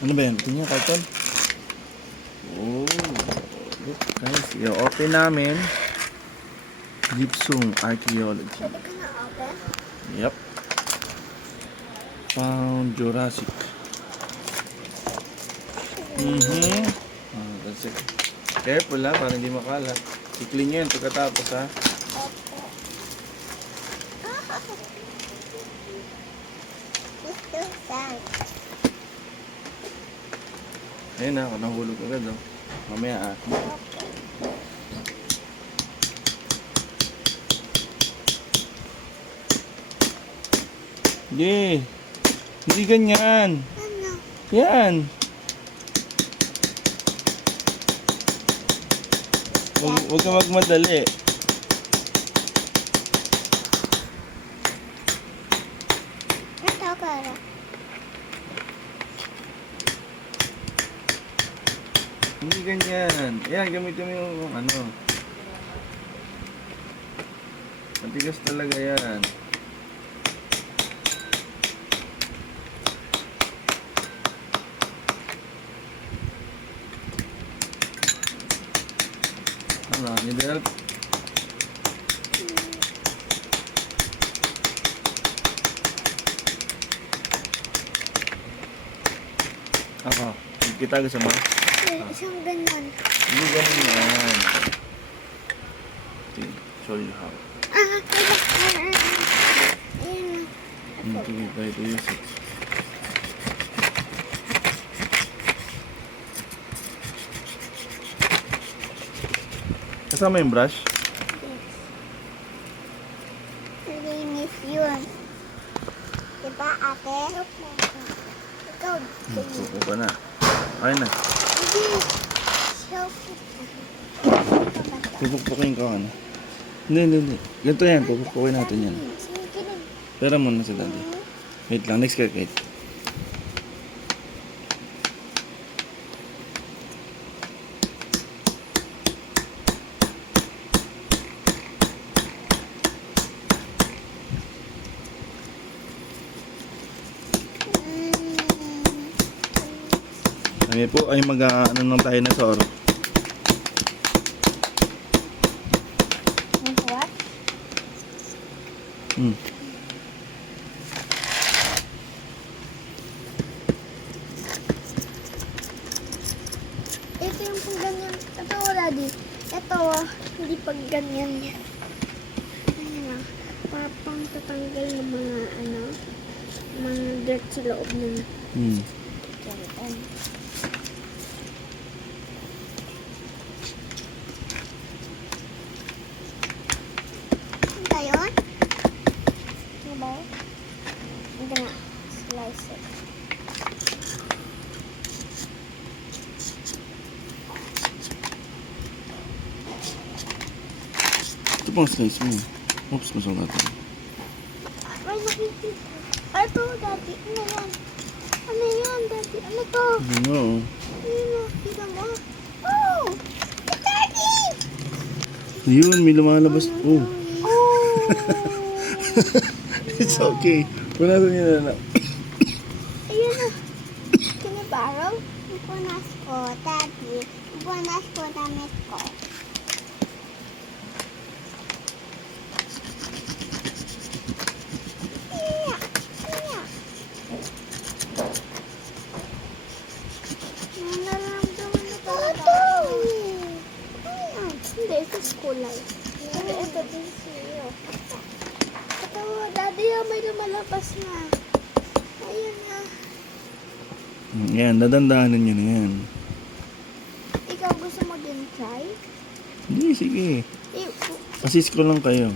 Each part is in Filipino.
Ano ba yan? Tingnan, carton? Oh, look guys. I-open namin. Gipsum Archaeology. Pwede ka na open? Yep. Found Jurassic. Oh, that's it. Careful ha, para hindi makalat. Siklin nyo yan pagkatapos ha. Opo. It's so sad. Ayun ha, nahulog agad oh. Mamaya ah. Hindi. Hindi ganyan. Ano? Yan. Huwag ka magmadali. Ito para. Hindi ganyan. Yan, gamitin mo yung ano. Matigas talaga yan. Ano, need help? Ako, kita gusto mo? Isang ganyan. Hindi ganyan yan. Okay, show you how. Ayan. Okay, try to use it. Kasama yung brush? Linis yun. Diba ate? Ikaw. Suko ka na. Okay na. Hindi. Selfie. Pupukpukin ka ano. Hindi. Ganito yan, pupukpukin natin yan. Pera muna sa daddy. Wait lang, next Kate. Kami po ay mag-ano ng dinosaur. What? Ito yung pang ganyan. Ito wala di. Ito hindi pag ganyan yan. Ayan lang. Para pang tatanggal ng mga mga dirt sa loob ng skeleton. Ano yun? Ano ba? Hindi nga. Slice it. Ito pang slice mo. Oops, masulat natin. Ay, nakikita. Ay, ito, daddy. Ano yan? Ano yan, daddy? Ano to? Ano? Ano? Kita mo? Oh! Daddy! Yun, may lumalabas. Oh. Oh! It's okay. Punasan niyo na. Ayun na. Can you borrow? Ipunas ko, daddy. Ipunas ko damit ko. Nararamdaman na talaga. Hindi, ito school life. Pero ito din sa'yo. Ito, daddy, may lumalabas na. Ayun na. Yan, dadandahanan nyo na yan. Ikaw gusto mo din try? Hindi, sige. Eh, Assist ko lang kayo.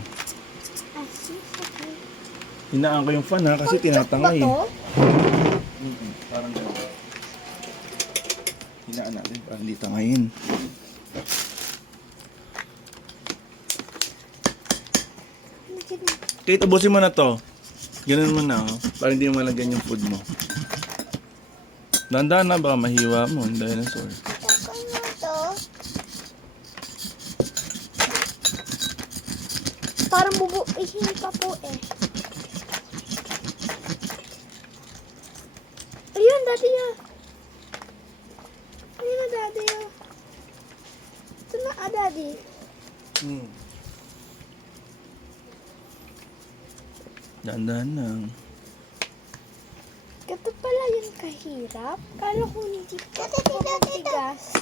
sis, okay. Hinaan ko yung fan ha, kasi tinatangay. Ba to? Parang gano'n. Hinaan natin para hindi tangayin. Kate, ubusin mo na to. Ganun mo na, oh. Para hindi mo malagyan yung food mo. Dahan-dahan na, baka mahiwa mo yung dinosaur. Tapos mo to. Parang bubuihin pa po eh. Ayun, dati yan. Ayun na, Daddy. Oh. Ito na, Daddy. Dahan-dahan lang. Ito pala yung kahirap. Kala ko hindi pa matigas.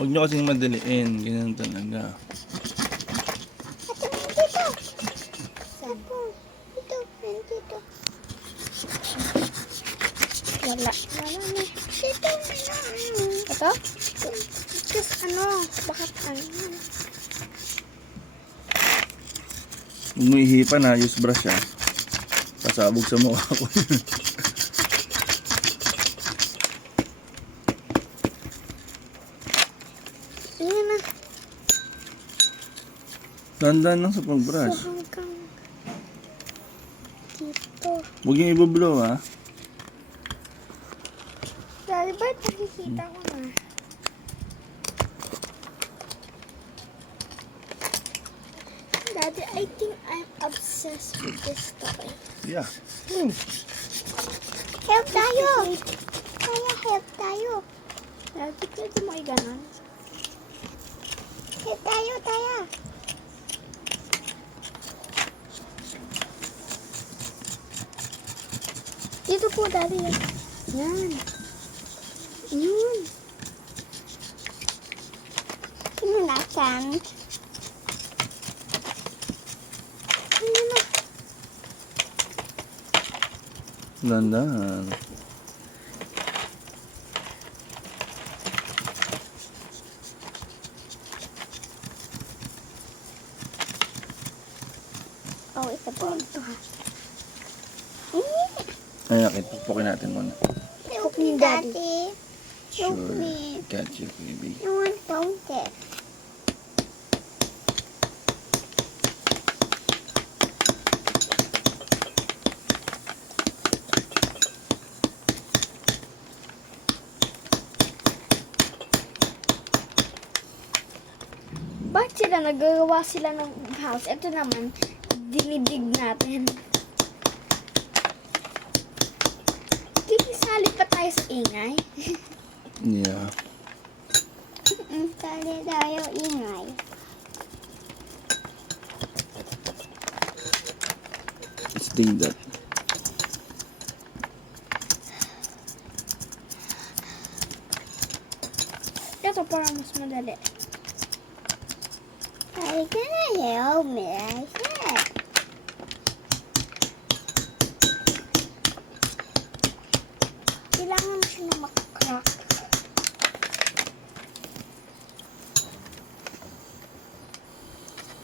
Huwag nyo kasing madaliin. Ganyan talaga. Dito. Saan? Dito. Dito. Wala. Wala na. Dito. Ito? Just ano? Bakit ano? Huwag mo ihipan ha. Use brush ha. Pasabog sa mukha ko. Ayan na. Dahan-dahan lang sa pag-brush. So hanggang dito. Huwag yung ibablow ha. Daddy, ba't nakikita ko na? Daddy, I think I'm obsessed with this toy. Yeah. Help tayo! Kaya help tayo. Daddy, pwede mo i-ganon? Help tayo, tayo. Dito po, Daddy. Yan. Yun. Sino nasan? Ano na? Dahan-dahan. Oh, ito po. Ito ha. Ay, okay. Pukpukin natin muna. Help me, Daddy. Sure. Got you, baby. I want fountain. Ba't sila nagagawa sila ng house? Ito naman, dinidig natin. Kikisali pa tayo sa ingay. Yeah. Sali tayo ingay. Let's dig that. Ito para mas madali. Are you gonna help me? I said. Kailangan mo siya na mag-crack.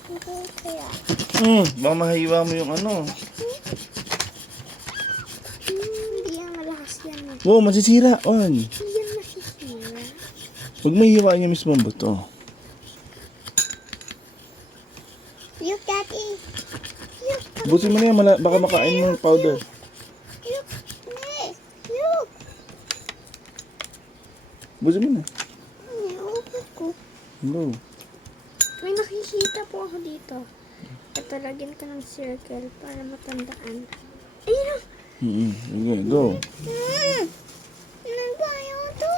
Hindi kaya. Baka mahiwa mo yung ano. Hindi yan malakas yan. Wow, masisira. On. Hindi yan masisira. Huwag mahiwa niyo mismo ang buto. Look, Daddy. Look. Busin mo na yan. Baka makain mo yung powder. Look. Look. Busin mo na. Niupo ko. Hello. May nakikita po ako dito. Ito, lagyan ko ng circle para matandaan. Ayun o! Sige, go. Nagbayo ito.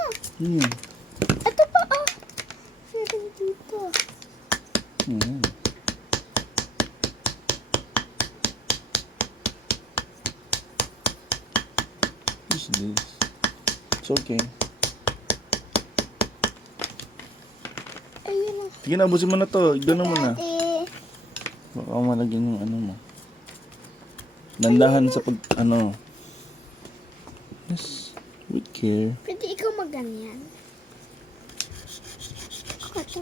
Ito pa oh. Circle dito. What's this? It's okay. Ayun o. Sige na, busin mo na to. Gano'n mo na. Daddy. Baka malagyan yung ano mo. Dandahan sa pag, ano. Yes. With care. Pwede ikaw magganyan. Ako to.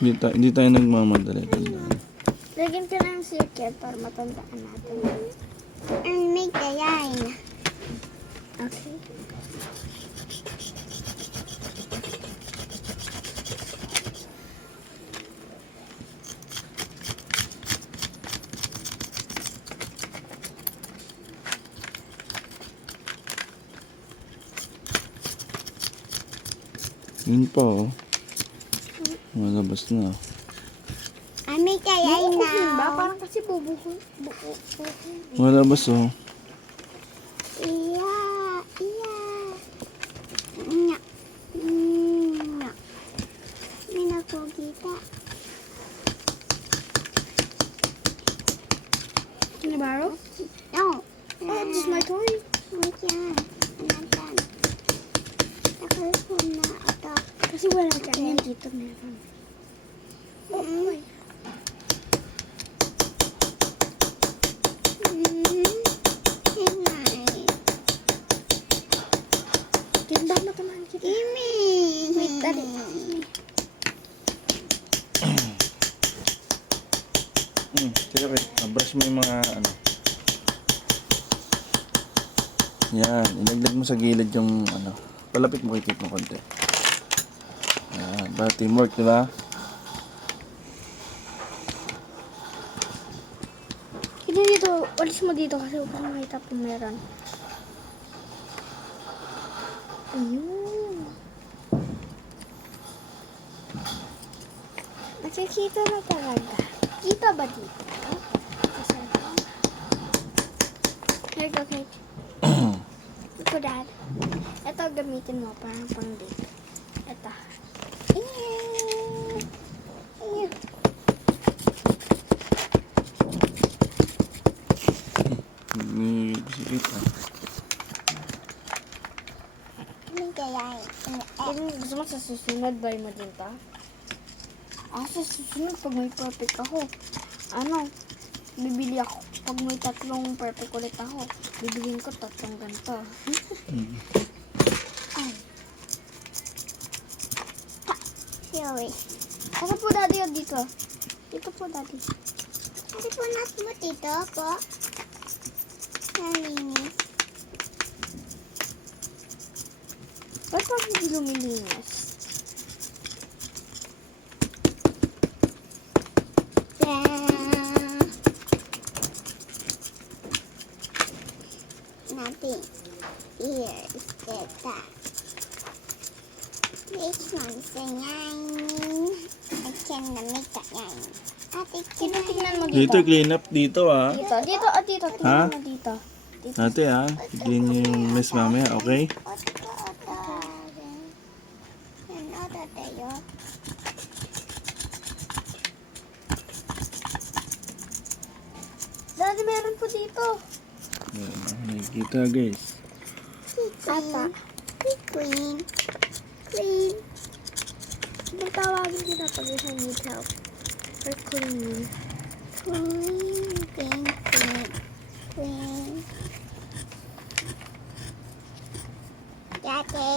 Hindi tayo nagmamadali. Dandahan. Lagyan ko ng circle para matandaan natin. And make the line. Okay. Yun pa oh. Malabas na. Make the line now. Parang kasi bubuko. Malabas oh. Iya. Can you borrow? No. Oh, this is my toy. Kasi wala ganyan dito meron. Oh, boy. Ganda mo naman kita. Wait, dali. Sige, wait. Brush mo yung mga ano. Yan. Ilaglag mo sa gilid yung ano. Palapit mo kay mo konti. Yan. Para teamwork, di ba? Hindi dito. Walis mo dito kasi huwag kang makita kung meron. Ayun. Nakikita na talaga. Kita ba dito? Here you go, Kate. Ito, Dad. Ito gamitin mo parang pang-date. Ito. Bisikit ah. Gusto mo sa susunod, buy mo din to? Sa susunod, pag may perfect ako, bibili ako. Pag may 3 perfect ulit ako, bibiliin ko 3 ganito. Sorry. Asa po, Daddy, yun dito? Dito po, Daddy. Kasi po nat mo dito po. Nalinis. Ba't pa hindi lumilinis? Nothing. Here is the tap. This one's the nine. I can make that nine. Ate, Tingnan mo Dito, dito. clean up dito ah. Dito. Ha? Tingnan mo dito. Dito. Ate ah. Clean nyo yung mess mamaya, okay? Ano tayo? Daddy, meron po dito. Yan, nakikita guys. Ata. Queen. Queen. Magtawagin kita pag isa need help. Or clean. Queen. Queen. Queen. Queen. Dati.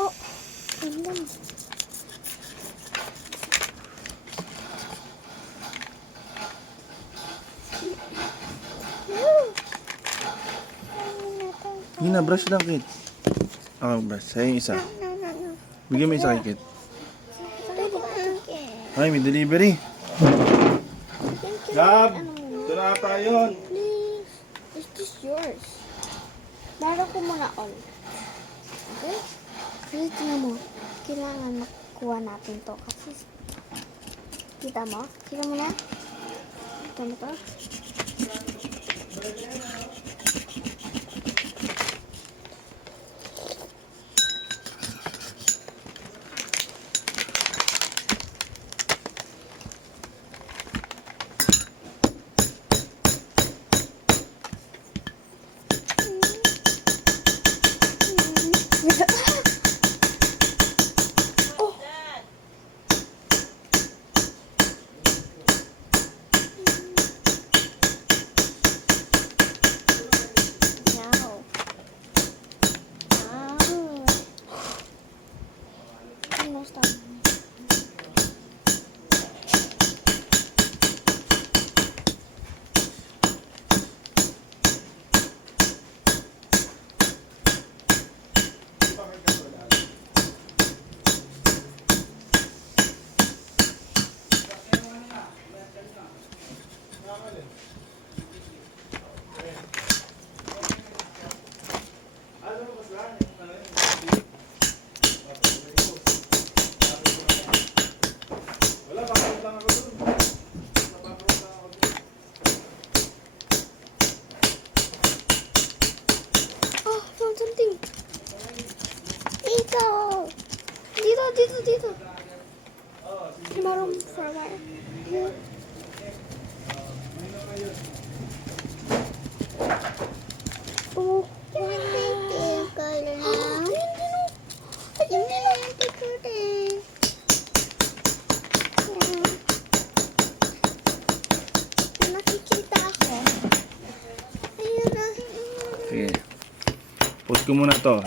Oh! Ang lang. Hindi na, brush lang kit. Brush. Sa'yo yung isa. Bigyan mo isa kay kit. Ay, may delivery. Gab! Ito na ata yun. Please. Is this yours? Meron ko muna on. Okay? Kasi tingnan mo. Kailangan makuha natin to. Kasi, kita mo? Kita mo na? Kita mo to? Tomorrow for a while. Oh, Nakikita ako. Ayun na. Sige. Post ko muna to.